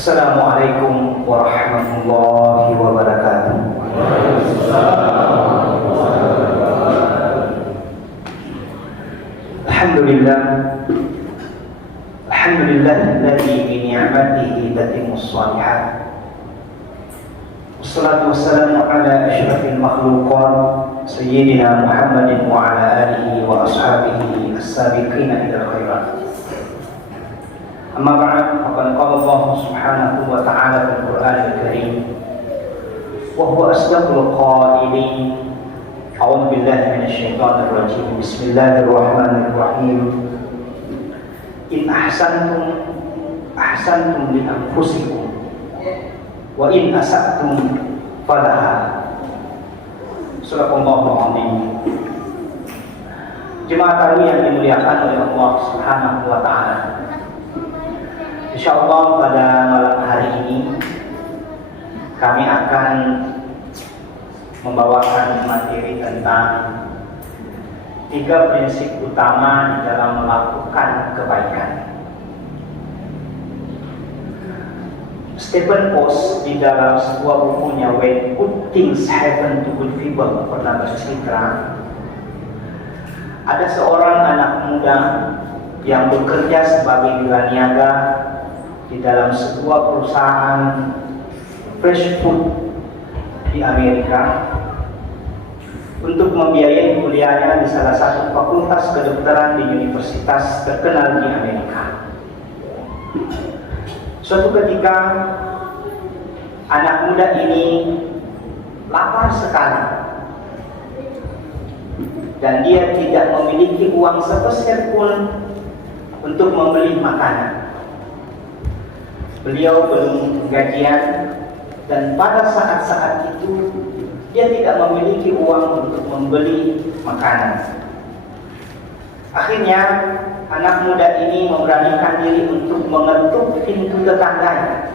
Assalamualaikum warahmatullahi wabarakatuh. Alhamdulillah, alladzi bi ni'matihi tatimmus shalihat. Wassalatu wassalamu ala asyrafil makhluqat sayyidina Muhammadin wa ala alihi wa ashabihi as-sabiqina ilal khairat. Amma ba'd, faqad qala Allah subhanahu wa ta'ala fil Qur'anil Karim wa huwa asdaqul qailin. A'udzu billahi minasy syaithanir rajim. Bismillahirrahmanirrahim. In ahsantum li anfusikum wa in asa'tum falaha. Subhanallahul azim. Jemaah tarawih yang dimuliakan oleh Allah Subhanahu wa taala. Insyaallah pada malam hari ini kami akan membawakan materi tentang 3 prinsip utama di dalam melakukan kebaikan. Stephen Post di dalam sebuah bukunya When Good Things Happen to Good People pernah bercerita, ada seorang anak muda yang bekerja sebagai wiraniaga di dalam sebuah perusahaan fresh food di Amerika untuk membiayai kuliahnya di salah satu fakultas kedokteran di universitas terkenal di Amerika. Suatu ketika anak muda ini lapar sekali dan dia tidak memiliki uang sepeser pun untuk membeli makanan. Beliau belum gajian dan pada saat-saat itu dia tidak memiliki uang untuk membeli makanan. Akhirnya anak muda ini memberanikan diri untuk mengetuk pintu tetangganya.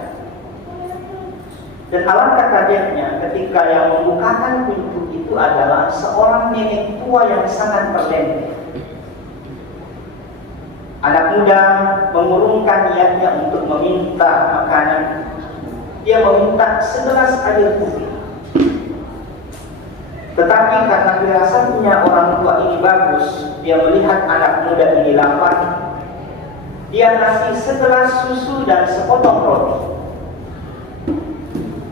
Dan alangkah kagetnya ketika yang membukakan pintu itu adalah seorang nenek tua yang sangat berlenteh. Anak muda mengurungkan niatnya untuk meminta makanan. Dia meminta segelas air putih. Tetapi karena firasatnya orang tua ini bagus, dia melihat anak muda ini lapar. Dia kasih segelas susu dan sepotong roti.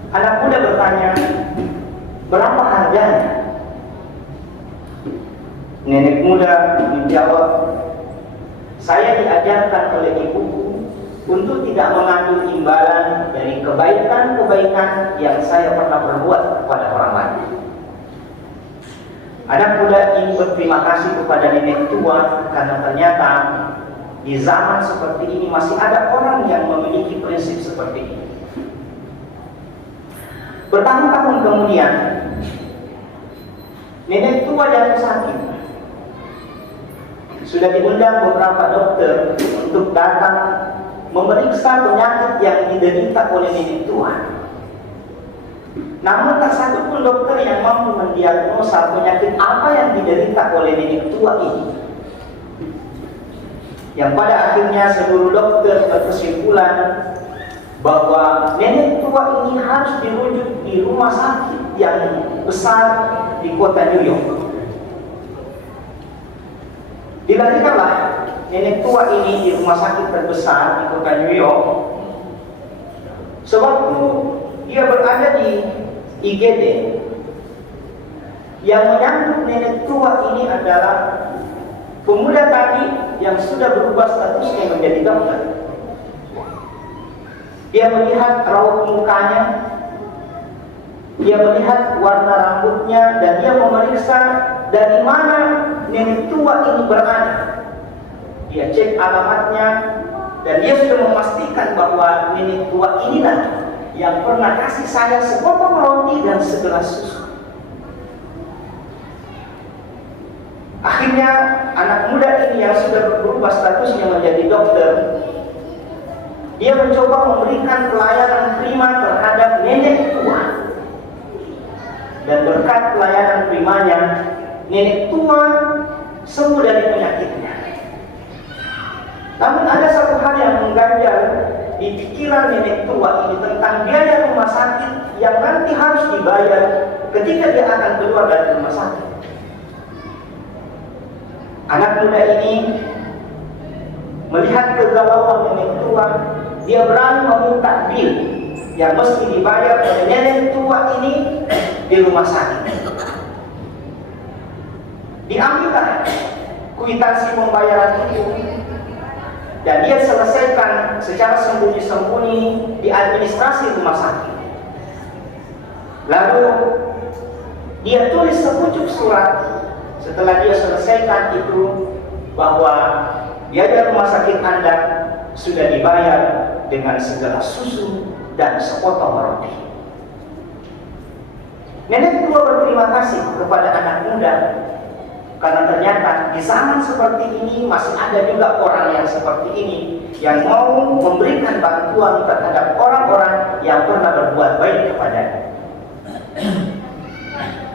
Anak muda bertanya, berapa harganya? Nenek muda menjawab, saya diajarkan oleh ibuku untuk tidak mengambil imbalan dari kebaikan-kebaikan yang saya pernah berbuat kepada orang lain. Anak muda ini berterima kasih kepada nenek tua karena ternyata di zaman seperti ini masih ada orang yang memiliki prinsip seperti ini. Bertahun-tahun kemudian, nenek tua jatuh sakit. Sudah diundang beberapa dokter untuk datang memeriksa penyakit yang diderita oleh nenek tua. Namun tak satu pun dokter yang mampu mendiagnosa penyakit apa yang diderita oleh nenek tua ini. Yang pada akhirnya seluruh dokter berkesimpulan bahwa nenek tua ini harus dirujuk di rumah sakit yang besar di kota New York. Dilarikanlah nenek tua ini di rumah sakit terbesar di kota New York. Sewaktu dia berada di IGD, yang menyambut nenek tua ini adalah pemuda tadi yang sudah berubah statusnya menjadi dokter. Dia melihat raut mukanya, dia melihat warna rambutnya, dan dia memeriksa dari mana nenek tua ini berada. Dia cek alamatnya dan dia sudah memastikan bahwa nenek tua inilah yang pernah kasih saya sepotong roti dan segelas susu. Akhirnya anak muda ini yang sudah berubah statusnya menjadi dokter, dia mencoba memberikan pelayanan prima terhadap nenek tua. Dan berkat pelayanan primanya, nenek tua sembuh dari penyakitnya. Namun ada satu hal yang mengganjal di pikiran nenek tua ini tentang biaya rumah sakit yang nanti harus dibayar ketika dia akan keluar dari rumah sakit. Anak muda ini melihat kegalauan nenek tua, dia berani meminta bil yang mesti dibayar oleh nenek tua ini di rumah sakit. Diambillah kwitansi pembayaran itu dan dia selesaikan secara sembunyi-sembunyi di administrasi rumah sakit. Lalu dia tulis sepucuk surat setelah dia selesaikan itu bahwa biaya rumah sakit Anda sudah dibayar dengan segala susu dan sepotong roti. Nenek tua berterima kasih kepada anak muda karena ternyata di zaman seperti ini masih ada juga orang yang seperti ini yang mau memberikan bantuan terhadap orang-orang yang pernah berbuat baik kepadanya.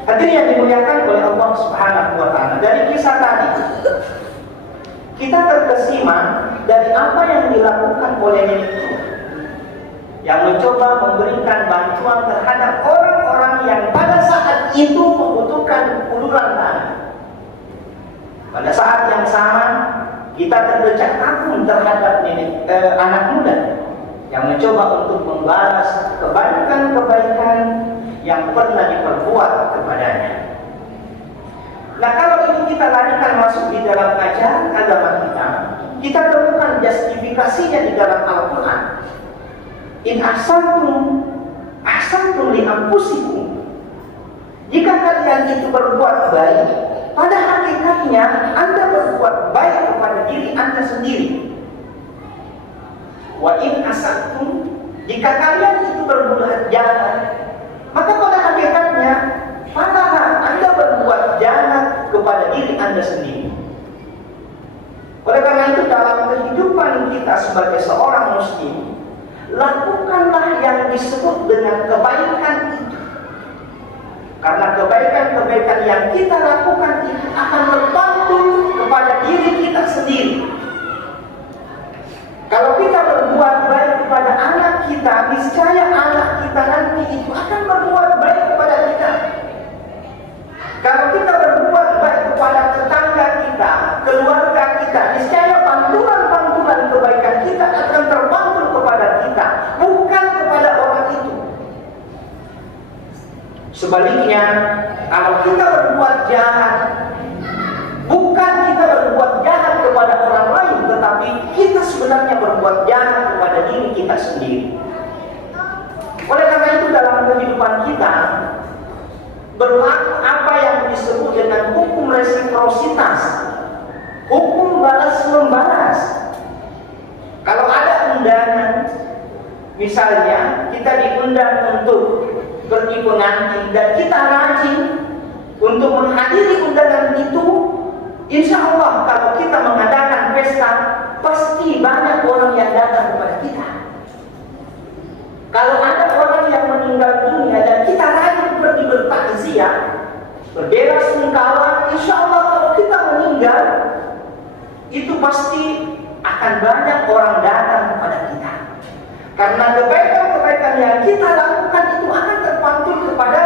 Hadirin yang dimuliakan oleh Allah Subhanahu wa Ta'ala, dari kisah tadi kita terkesima dari apa yang dilakukan oleh nenek tua yang mencoba memberikan bantuan terhadap orang-orang yang pada saat itu membutuhkan uluran tangan. Pada saat yang sama kita terdecak kagum terhadap anak muda yang mencoba untuk membalas kebaikan-kebaikan yang pernah diperbuat kepadanya. Nah, kalau ini kita larikan masuk di dalam ajaran agama kita temukan justifikasinya di dalam Al-Quran. In ahsantum li anfusikum. Jika kalian itu berbuat baik, pada hakikatnya Anda berbuat baik kepada diri Anda sendiri. Wa in asatum, jika kalian itu berbuat jahat, maka pada hakikatnya padahal Anda berbuat jahat kepada diri Anda sendiri. Oleh karena itu dalam kehidupan kita sebagai seorang muslim, lakukanlah yang disebut dengan kebaikan itu. Karena kebaikan-kebaikan yang kita lakukan itu akan terpantul kepada diri kita sendiri. Kalau kita berbuat baik kepada anak kita, niscaya anak kita nanti itu akan berbuat baik kepada kita. Kalau kita berbuat baik kepada tetangga kita, keluarga kita, niscaya pantulan-pantulan kebaikan kita akan terpantul kepada kita, bukan kepada orang itu. Sebaliknya, kalau kita berbuat jahat, bukan kita berbuat jahat kepada orang lain, tetapi kita sebenarnya berbuat jahat kepada diri kita sendiri. Oleh karena itu dalam kehidupan kita berlaku apa yang disebut dengan hukum resiprositas, hukum balas membalas. Kalau ada undangan, misalnya kita diundang untuk pergi pengantin dan kita rajin untuk menghadiri undangan itu, insya Allah kalau kita mengadakan pesta, pasti banyak orang yang datang kepada kita. Kalau ada orang yang meninggal dunia dan kita rajin pergi bertakziah, berbela-sungkawa, insya Allah kalau kita meninggal, itu pasti akan banyak orang datang kepada kita. Karena kebaikan-kebaikan yang kita lakukan itu akan terpantul kepada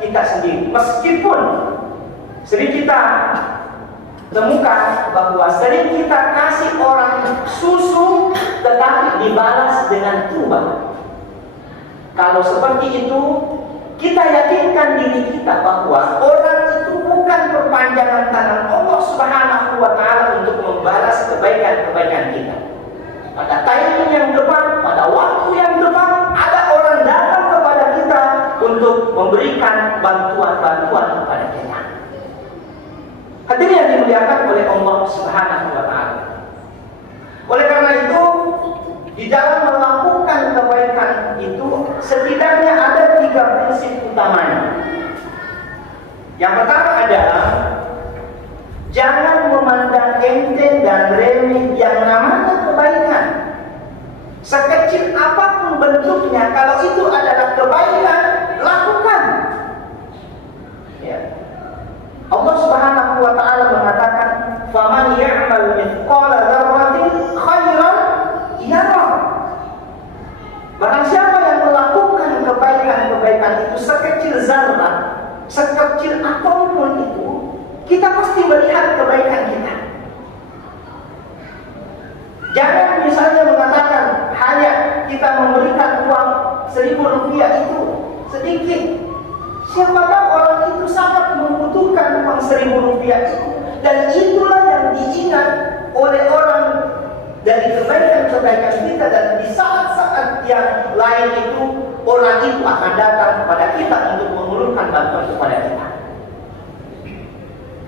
kita sendiri. Meskipun sering kita temukan bahwa sering kita kasih orang susu tetapi dibalas dengan tumbang. Kalau seperti itu, kita yakinkan diri kita bahwa orang itu bukan perpanjangan tangan Allah Subhanahu wa Ta'ala untuk membalas kebaikan-kebaikan kita. Pada timing yang tepat, pada waktu yang tepat, ada orang datang kepada kita untuk memberikan bantuan-bantuan kepada kita. Hadirin yang dimuliakan oleh Allah Subhanahu wa Ta'ala. Oleh karena itu, di dalam melakukan kebaikan itu setidaknya ada 3 prinsip utamanya. Yang pertama adalah jangan memandang enteng dan remeh yang namanya kebaikan. Sekecil apapun bentuknya, kalau itu adalah kebaikan, lakukan. Ya. Allah Subhanahu wa Ta'ala mengatakan, "Faman ya'mal mithqala dzarratin khairan yarah." sekecil apapun itu, kita pasti melihat kebaikan kita. Jangan misalnya mengatakan hanya kita memberikan uang 1.000 rupiah itu sedikit. Siapakah orang itu sangat membutuhkan uang 1.000 rupiah itu, dan itulah yang diingat oleh orang dari kebaikan-kebaikan kita, dan di saat-saat yang lain itu orang itu akan datang kepada kita untuk mengulurkan bantuan kepada kita.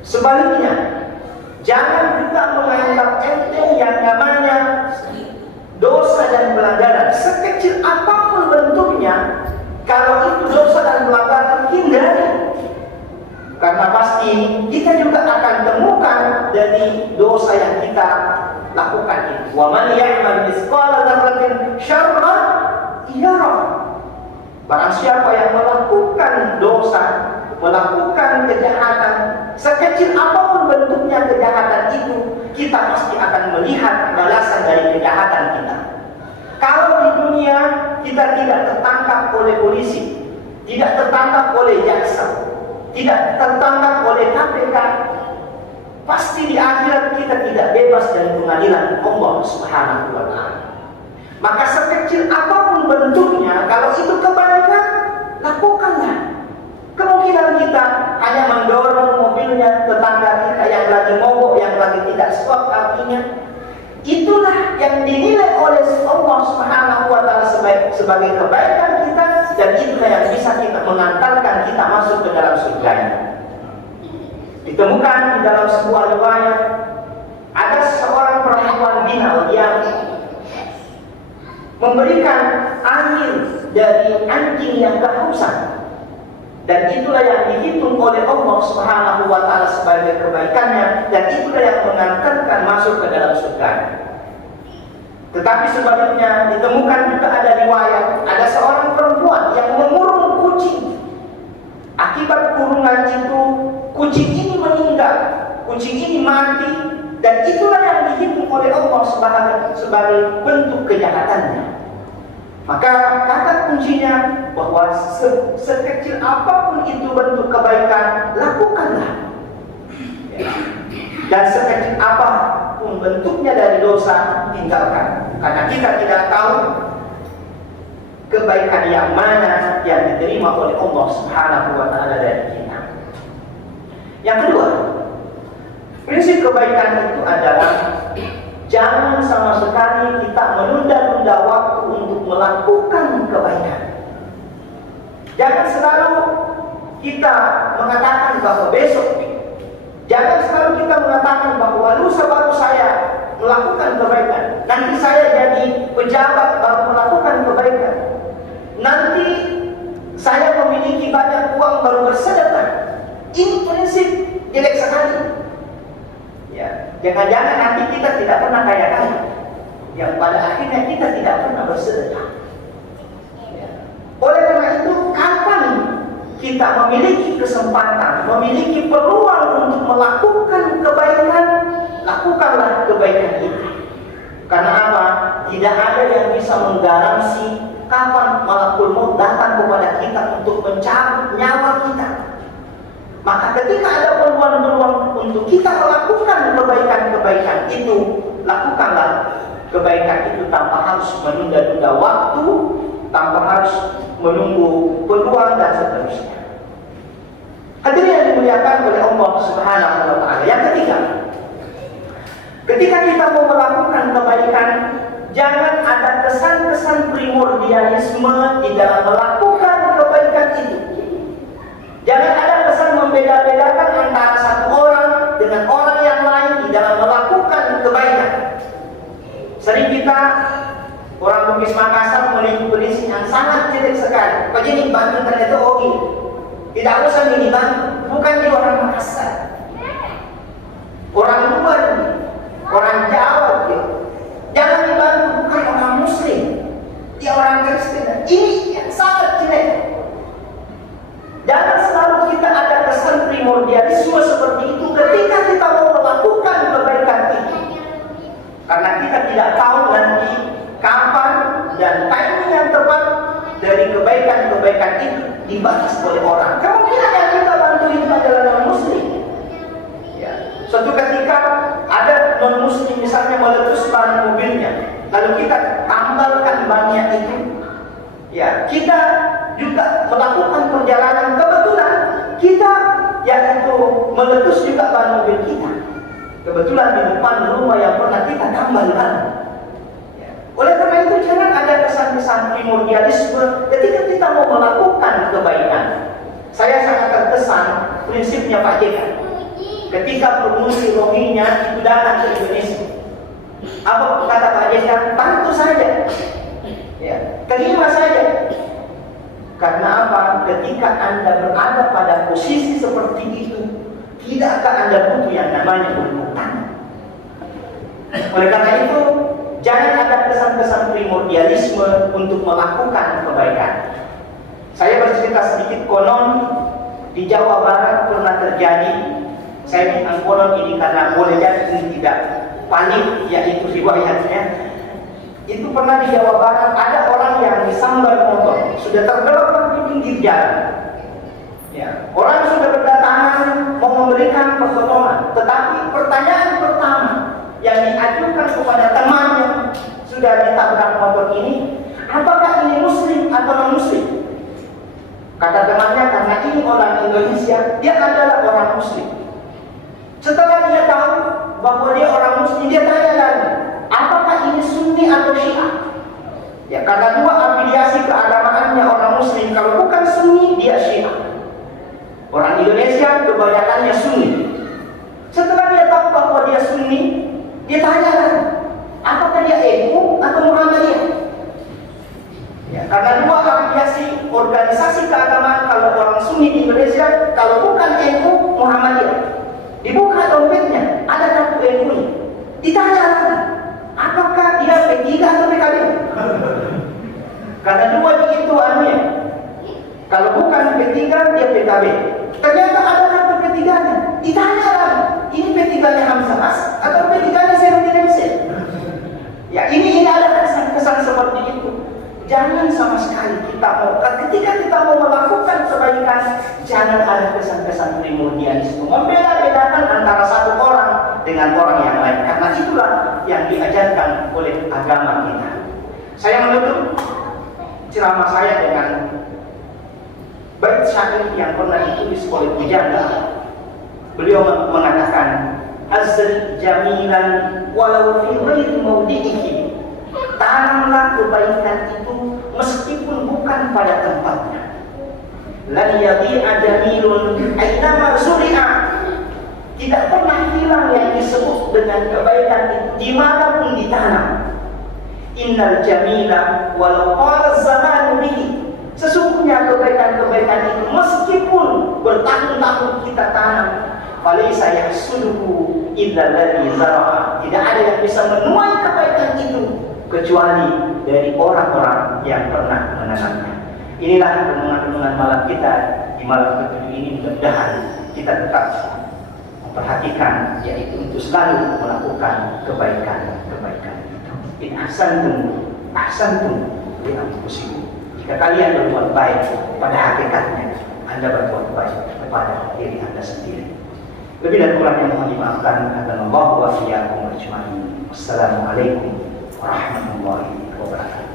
Sebaliknya, jangan juga menganggap enteng yang namanya dosa dan pelanggaran. Sekecil apapun bentuknya, kalau itu dosa dan pelanggaran, hindari. Karena pasti kita juga akan temukan dari dosa yang kita lakukan itu. Wa man ya'mal mithqala dzarratin syarran yarah. Barang siapa yang melakukan dosa, melakukan kejahatan, sekecil apapun bentuknya kejahatan itu, kita pasti akan melihat balasan dari kejahatan kita. Kalau di dunia kita tidak tertangkap oleh polisi, tidak tertangkap oleh jaksa, tidak tertangkap oleh KPK, pasti di akhirat kita tidak bebas dari pengadilan Allah Subhanahu wa Ta'ala. Maka sekecil apapun bentuknya, kalau itu kebaikan, lakukanlah. Kemungkinan kita hanya mendorong mobilnya tetangga kita yang lagi mogok, yang lagi tidak suap kakinya, itulah yang dinilai oleh Allah Subhanahu wa Ta'ala sebagai kebaikan kita, dan itulah yang bisa kita mengantarkan kita masuk ke dalam surganya. Ditemukan di dalam sebuah riwayat, ada seorang perempuan binal yang memberikan air dari anjing yang kehausan, dan itulah yang dihitung oleh Allah Subhanahu wa Ta'ala sebagai kebaikannya, dan itulah yang mengantarkan masuk ke dalam surga. Tetapi sebaliknya ditemukan juga ada riwayat, ada seorang perempuan yang mengurung kucing. Akibat kurungan itu, kucing ini meninggal, kucing ini mati, dan itulah yang dihitung oleh Allah sebagai bentuk kejahatannya. Maka kata kuncinya bahwa sekecil apapun itu bentuk kebaikan, lakukanlah. Dan sekecil apapun bentuknya dari dosa, tinggalkan. Karena kita tidak tahu kebaikan yang mana yang diterima oleh Allah Subhanahu wa Ta'ala dari kita. Yang kedua, prinsip kebaikan itu adalah jangan sama sekali kita menunda-nunda waktu untuk melakukan kebaikan. Jangan selalu kita mengatakan bahwa besok. Jangan selalu kita mengatakan bahwa lusa baru saya melakukan kebaikan. Nanti saya jadi pejabat baru melakukan kebaikan. Nanti saya memiliki banyak uang baru bersedekah. Ini prinsip jelek sekali. Ya, jangan-jangan nanti kita tidak pernah kaya-kaya, yang pada akhirnya kita tidak pernah bersedekah. Ya. Oleh karena itu, kapan kita memiliki kesempatan, memiliki peluang untuk melakukan kebaikan, lakukanlah kebaikan itu. Karena apa? Tidak ada yang bisa menggaransi kapan malakul maut datang kepada kita untuk mencabut nyawa kita. Maka ketika ada peluang-peluang untuk kita melakukan kebaikan-kebaikan itu, lakukanlah kebaikan itu tanpa harus menunda-nunda waktu, tanpa harus menunggu peluang dan seterusnya. Hadirin yang dimuliakan oleh Allah Subhanahu wa Ta'ala. Yang ketiga, ketika kita mau melakukan kebaikan, jangan ada kesan-kesan primordialisme di dalam melakukan kebaikan itu. Jangan ada kesan membeda-bedakan antara satu orang dengan orang yang lain di dalam melakukan kebaikan. Sering kita orang Bugis Makassar memiliki prinsip yang sangat jelek sekali. Begini bantu ternyata oke. Tidak usah ini bantu. Bukan di orang Makassar, orang luar, orang Jawa gitu. Jangan dibantu, bukan orang Muslim, dia orang Kristen. Ini yang sangat jelek. Jangan selalu kita ada kesan primordialisme seperti itu ketika kita mau melakukan kebaikan itu. Karena kita tidak tahu nanti kapan dan timing yang tepat dari kebaikan-kebaikan itu dibalas oleh orang. Kemungkinan yang kita bantu itu adalah non-muslim. Ya. Suatu ketika ada non-muslim misalnya meletus ban mobilnya, lalu kita tambalkan bannya itu, ya kita juga melakukan perjalanan, kebetulan kita yaitu meletus juga ban mobil kita, kebetulan di depan rumah yang pernah kita tambal ban. Ya. Oleh karena itu jangan ada kesan-kesan primordialisme ketika kita mau melakukan kebaikan. Saya sangat terkesan prinsipnya Pak JK ketika pengungsi Rohingya itu datang ke Indonesia. Apa kata Pak JK? Bantu saja, ya, terima saja. Karena apa? Ketika Anda berada pada posisi seperti itu, tidakkah Anda butuh yang namanya bertepuk tangan? Oleh karena itu, jangan ada kesan-kesan primordialisme untuk melakukan kebaikan. Saya bercerita sedikit, konon di Jawa Barat pernah terjadi. Saya bilang konon ini karena boleh jadi ini tidak panik, yaitu riwayatnya. Itu pernah di Jawa Barat ada orang yang disambar motor, sudah tergeletak di pinggir jalan. Ya, orang sudah berdatangan mau memberikan pertolongan, tetapi pertanyaan pertama yang diajukan kepada temannya sudah ditabrak motor ini, apakah ini muslim atau non muslim? Kata temannya, karena ini orang Indonesia, dia adalah orang muslim. Setelah dia tahu bahwa dia orang muslim, dia tanya lagi, apakah ini sunni atau syiah? Ya, karena dua afiliasi keagamaannya orang muslim, kalau bukan sunni, dia syiah. Orang Indonesia kebanyakannya sunni. Setelah dia tahu bahwa dia sunni, dia tanya lagi, apakah dia NU atau Muhammadiyah? Ya, karena dua afiliasi organisasi keagamaan kalau orang sunni di Indonesia, kalau bukan NU, Muhammadiyah. Dibuka dompetnya, ada kartu NU. Ditanya lagi, apakah dia P3 atau PKB? Karena dua itu anunya. Kalau bukan P3, dia PKB. Ternyata ada kartu P3-nya. Ditanya lagi, ini P3-nya Hamzahas atau P3-nya Zainuddin MC? Ya, ini ada kesan-kesan seperti itu. Jangan sama sekali ketika kita mau melakukan kebaikan, jangan ada kesan-kesan primordialisme, membeda-bedakan antara satu orang dengan orang yang lain. Karena itulah yang diajarkan oleh agama kita. Saya menutup ceramah saya dengan bait syair yang pernah ditulis oleh Bujanda. Beliau mengatakan, "Azri jamilan walau fi ghairi mawdi'ihi." Tanamlah kebaikan itu meskipun bukan pada tempatnya. Lan yadhi'a jamilun ainama zuri'a. Tidak pernah hilang yang disebut dengan kebaikan itu dimanapun ditanam. Innal jamila walau qala zamanu bihi. Sesungguhnya kebaikan-kebaikan itu meskipun bertahun-tahun kita tanam, falaysa yahsuduhu illa alladhi zara'a. Tidak ada yang bisa menuai kebaikan itu kecuali dari orang-orang yang pernah menanamnya. Inilah renungan-renungan malam kita di malam ke-7 ini. Mudah-mudahan kita tetap memperhatikan, yaitu untuk selalu melakukan kebaikan-kebaikan itu. In ahsantum li anfusikum. Jika kalian berbuat baik, pada hakikatnya Anda berbuat baik kepada diri Anda sendiri. Lebih dan kurangnya mohon dimaafkan. Hadanallahu wa iyyakum ajma'in. Wassalamualaikum warahmatullahi wabarakatuh.